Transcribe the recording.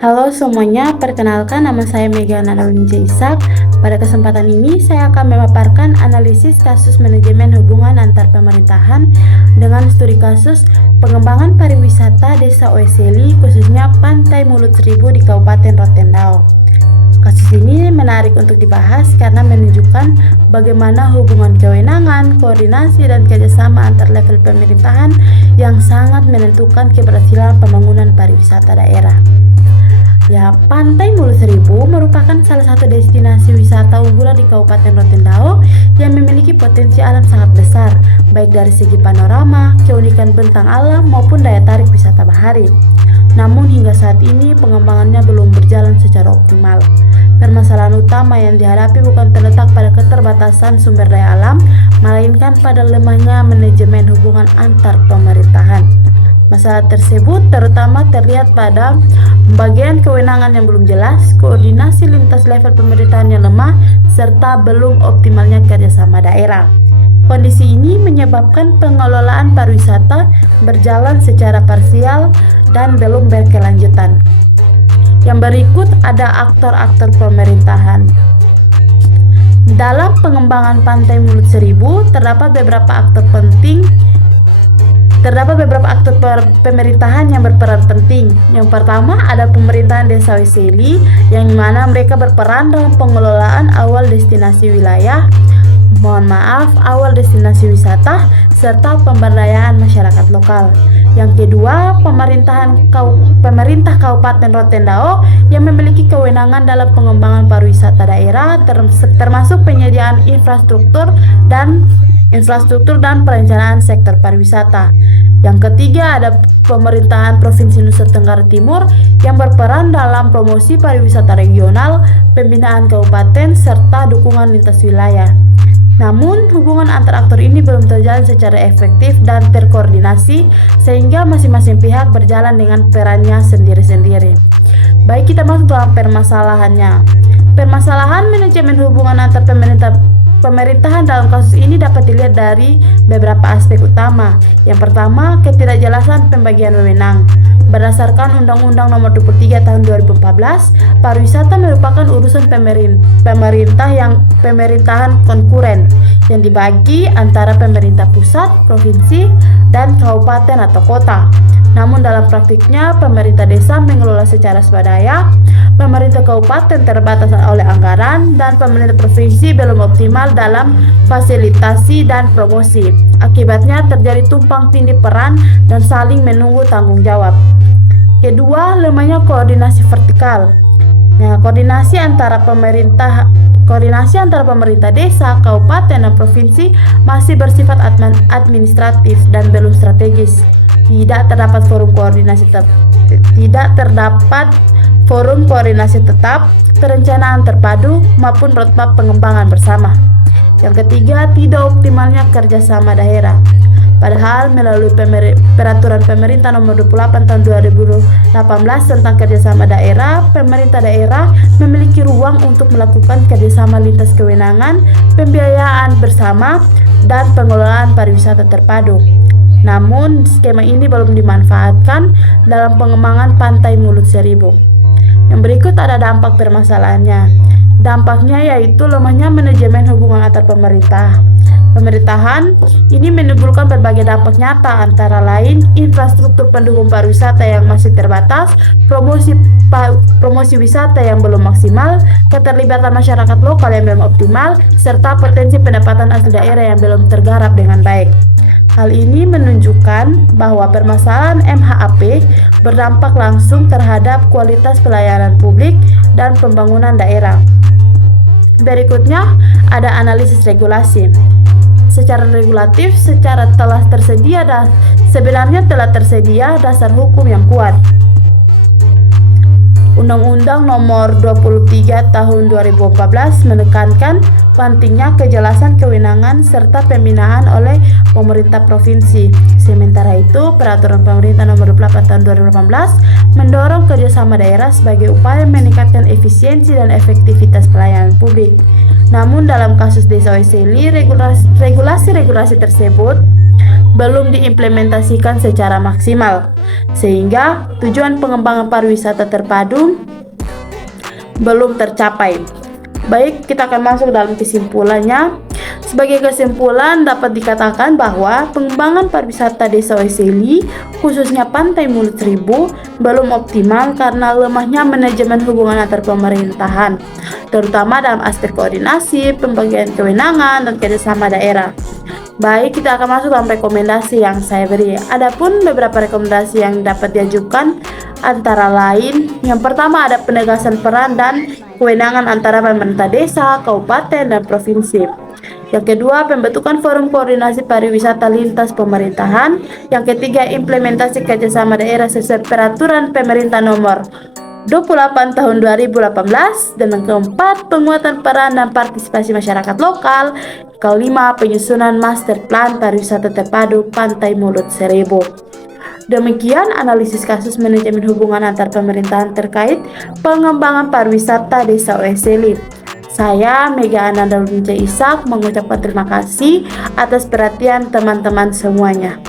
Halo semuanya, perkenalkan nama saya Mega Nadawinja Ishak. Pada kesempatan ini saya akan memaparkan analisis kasus manajemen hubungan antar pemerintahan dengan studi kasus pengembangan pariwisata Desa Oeseli, khususnya Pantai Mulut Seribu di Kabupaten Rotendao. Kasus ini menarik untuk dibahas karena menunjukkan bagaimana hubungan kewenangan, koordinasi, dan kerjasama antar level pemerintahan yang sangat menentukan keberhasilan pembangunan pariwisata daerah. Ya, Pantai Mulut Seribu merupakan salah satu destinasi wisata unggulan di Kabupaten Rotendao yang memiliki potensi alam sangat besar, baik dari segi panorama, keunikan bentang alam, maupun daya tarik wisata bahari. Namun hingga saat ini pengembangannya belum berjalan secara optimal. Permasalahan utama yang dihadapi bukan terletak pada keterbatasan sumber daya alam, melainkan pada lemahnya manajemen hubungan antar pemerintahan. Masalah tersebut terutama terlihat pada pembagian kewenangan yang belum jelas, koordinasi lintas level pemerintahan yang lemah, serta belum optimalnya kerjasama daerah. Kondisi ini menyebabkan pengelolaan pariwisata berjalan secara parsial dan belum berkelanjutan. Yang berikut ada aktor-aktor pemerintahan. Dalam pengembangan Pantai Mulut Seribu terdapat beberapa aktor pemerintahan yang berperan penting. Yang pertama ada pemerintahan Desa Oeseli, yang mana mereka berperan dalam pengelolaan awal destinasi awal destinasi wisata serta pemberdayaan masyarakat lokal. Yang kedua, pemerintah Kabupaten Rotendao yang memiliki kewenangan dalam pengembangan pariwisata daerah, termasuk penyediaan infrastruktur dan perencanaan sektor pariwisata. Yang ketiga ada pemerintahan Provinsi Nusa Tenggara Timur yang berperan dalam promosi pariwisata regional, pembinaan kabupaten, serta dukungan lintas wilayah. Namun, hubungan antar aktor ini belum terjalan secara efektif dan terkoordinasi, sehingga masing-masing pihak berjalan dengan perannya sendiri-sendiri. Baik, kita masuk dalam permasalahannya. Permasalahan manajemen hubungan antar pemerintahan dalam kasus ini dapat dilihat dari beberapa aspek utama. Yang pertama, ketidakjelasan pembagian wewenang. Berdasarkan Undang-Undang Nomor 23 Tahun 2014, pariwisata merupakan urusan pemerintahan konkuren yang dibagi antara pemerintah pusat, provinsi, dan kabupaten atau kota. Namun dalam praktiknya, pemerintah desa mengelola secara swadaya, pemerintah kabupaten terbatas oleh anggaran, dan pemerintah provinsi belum optimal dalam fasilitasi dan promosi. Akibatnya terjadi tumpang tindih peran dan saling menunggu tanggung jawab. Kedua, lemahnya koordinasi vertikal. Koordinasi antara pemerintah desa, kabupaten, dan provinsi masih bersifat administratif dan belum strategis. Tidak terdapat forum koordinasi tetap, perencanaan terpadu, maupun roadmap pengembangan bersama. Yang ketiga, tidak optimalnya kerjasama daerah. Padahal melalui Peraturan Pemerintah Nomor 28 Tahun 2018 tentang kerjasama daerah, pemerintah daerah memiliki ruang untuk melakukan kerjasama lintas kewenangan, pembiayaan bersama, dan pengelolaan pariwisata terpadu. Namun, skema ini belum dimanfaatkan dalam pengembangan Pantai Mulut Seribu. Yang berikut ada dampak permasalahannya. Dampaknya yaitu lemahnya manajemen hubungan antar pemerintahan. Ini menimbulkan berbagai dampak nyata, antara lain infrastruktur pendukung pariwisata yang masih terbatas, promosi wisata yang belum maksimal, keterlibatan masyarakat lokal yang belum optimal, serta potensi pendapatan asli daerah yang belum tergarap dengan baik. Hal ini menunjukkan bahwa permasalahan MHAP berdampak langsung terhadap kualitas pelayanan publik dan pembangunan daerah. Berikutnya ada analisis regulasi. Secara regulatif, sebenarnya telah tersedia dasar hukum yang kuat. Undang-Undang Nomor 23 Tahun 2014 menekankan pentingnya kejelasan kewenangan serta pembinaan oleh pemerintah provinsi. Sementara itu, Peraturan Pemerintah Nomor 28 Tahun 2018 mendorong kerjasama daerah sebagai upaya meningkatkan efisiensi dan efektivitas pelayanan publik. Namun dalam kasus Desa Oeseli, regulasi tersebut belum diimplementasikan secara maksimal, sehingga tujuan pengembangan pariwisata terpadu belum tercapai. Baik, kita akan masuk dalam kesimpulannya. Sebagai kesimpulan, dapat dikatakan bahwa pengembangan pariwisata Desa Oeseli, khususnya Pantai Mulut Seribu, belum optimal karena lemahnya manajemen hubungan antar pemerintahan, terutama dalam aspek koordinasi, pembagian kewenangan, dan kerjasama daerah. Baik, kita akan masuk dalam rekomendasi yang saya beri. Adapun beberapa rekomendasi yang dapat diajukan antara lain, yang pertama ada penegasan peran dan kewenangan antara pemerintah desa, kabupaten, dan provinsi. Yang kedua, pembentukan forum koordinasi pariwisata lintas pemerintahan. Yang ketiga, implementasi kerjasama daerah sesuai peraturan pemerintah nomor 28 tahun 2018. Dan yang keempat, penguatan peran dan partisipasi masyarakat lokal. Kelima, penyusunan master plan pariwisata terpadu Pantai Mulut Seribu. Demikian analisis kasus manajemen hubungan antar pemerintahan terkait pengembangan pariwisata Desa Oeseli. Saya Mega Ananda Winja Ishak mengucapkan terima kasih atas perhatian teman-teman semuanya.